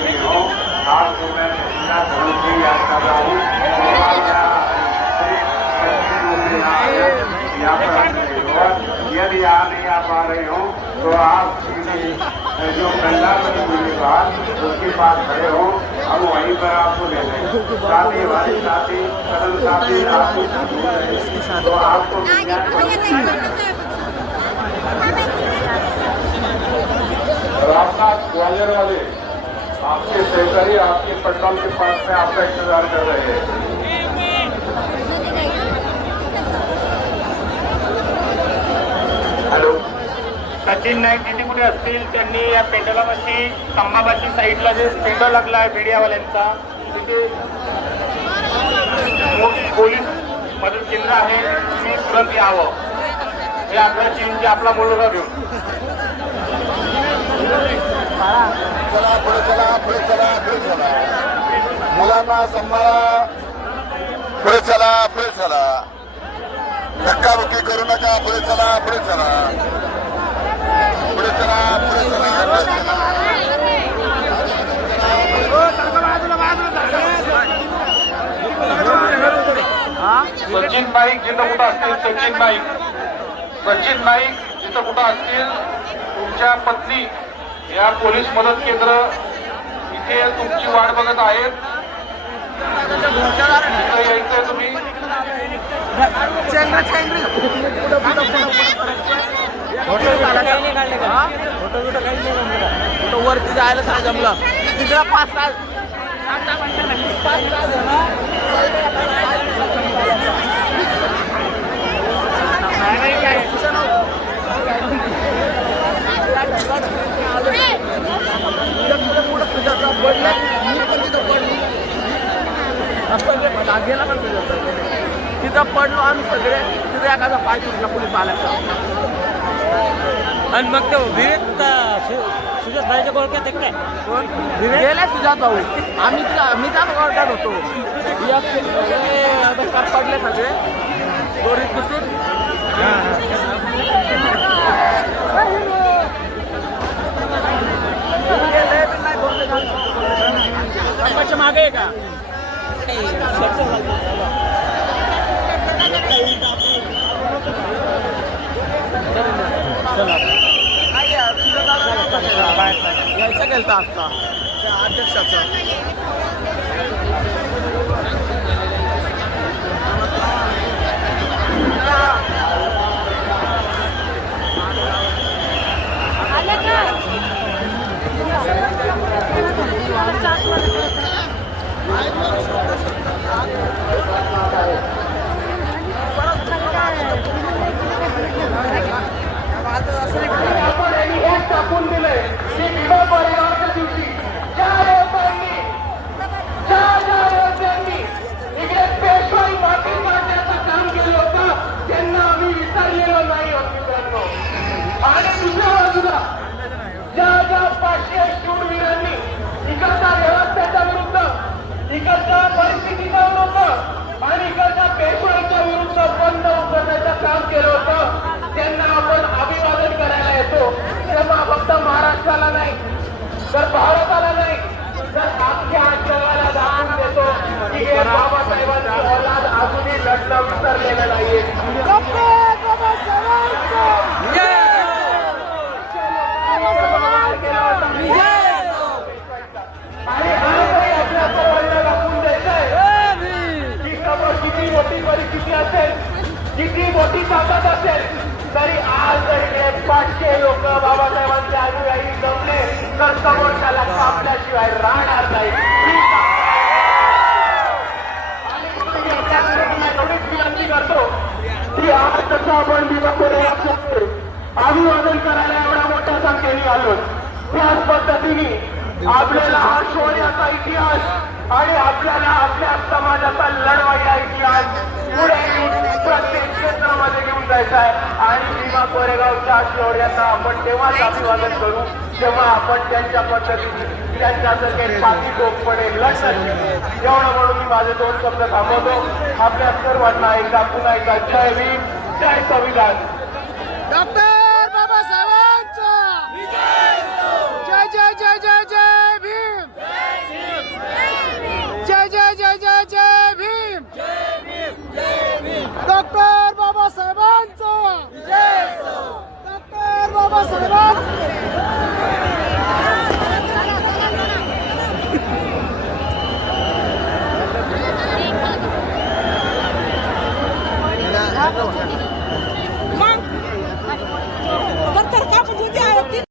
में हो, आपको मैं जितना करूँ से याद कर रहा हूँ। यहाँ पर यदि आ नहीं आ पा रहे हो तो आप जो गंगा बनी हुई बात उसके पास खड़े हो, हम वहीं पर आपको ले लेंगे। साथी हमारे साथी कदम साथी आपको तो आपको रामनाथ ग्वालियर वाले आपके सहकारी आपके पंडाल के पास में आपका इंतजार कर रहे हैं। हॅलो, सचिन नाईक जिथे कुठे असतील त्यांनी या पेंडोलापाशी स्तंभापाशी साईडला जे पेंडो लागला आहे मीडियावाल्यांचा तिथे पोलीस मदत केंद्र आहे, तुम्ही तुरंत यावं. हे आपल्या चीनचे आपला मुलगा घेऊन चला पुढे चला पुढे चला पुढे चला, मुलांना सांभाळा, पुढे चला पुढे चला, धक्काबुक्की करू नका, पुढे चला पुढे चला पुढे चला पुढे चला. सचिन नाईक जिथं कुठं असतील, सचिन नाईक जिथं कुठं असतील, तुमच्या पत्नी या पोलीस मदत केंद्र इथे तुमची वाट बघत आहेत. यायचंय तुम्ही फोटो वरती जायला सांग जमलं तिकडं 5-6 गेला पण तिथं पडलो आम्ही सगळे. तिथे एखादा पाय तुटला पोलीस आल्याचा आणि मग ते विवेक सुजात भाईच्या गोळक्यात एक काय कोण गेला सुजात भाऊ. मी त्याच गोळक्यात होतो. पडले सगळे दोरीत घुसून. मागे आहे का यायचं गेलता आता अध्यक्षाचं. टाकून दिलंय की भीमा कोरेगावच्या दिवशी ज्या नेत्यांनी इकडे पेशवाई माती काढण्याचं काम केलं होतं त्यांना आम्ही विसरलेलो नाही आहोत मित्रांनो. आणि दुसऱ्या बाजूला ज्या 500 शूरवीरांनी इकडच्या व्यवस्थेच्या विरुद्ध, इकडच्या परिस्थितीच्या विरुद्ध आणि इकडच्या पेशवाईच्या विरुद्ध बंद उतरण्याचं काम केलं होतं त्यांना आपण अभिवादन करायला येतो. तेव्हा फक्त महाराष्ट्राला नाही तर भारताला नाही तर अख्ख्या जगाला दाखवून देतो की हे बाबासाहेबांची औलाद अजूनही लढणं विसरलेलं नाहीये. आणि आजही आपल्या सर्वांना दाखवून द्यायचंय की समोर किती मोठी परिस्थिती असेल, किती मोठी ताकद असेल तरी आज जरी 500 लोक बाबासाहेबांच्या अनुयायी जमले तर समोर त्याला कापल्याशिवाय राहणार नाही. एवढीच विनंती करतो की आज तसं आपण भीमा कोरेगावचे अभिवादन करायला एवढ्या मोठ्या संख्येने आलो, त्याच पद्धतीने आपल्याला हा शौर्याचा इतिहास आणि आपल्याला आपल्या समाजाचा लढवायचा इतिहास पुढे प्रत्येक क्षेत्रामध्ये घेऊन जायचा आहे. आणि भीमा कोरेगावच्या शौर्याचा आपण तेव्हाच अभिवादन करू जेव्हा आपण त्यांच्या पद्धतीने त्यांच्यासारखे पाठी ठोकपणे लढणार. एवढं म्हणून मी माझे 2 शब्द थांबवतो. आपल्या सर्वांना एकदा पुन्हा एकदा जय भीम, जय संविधान.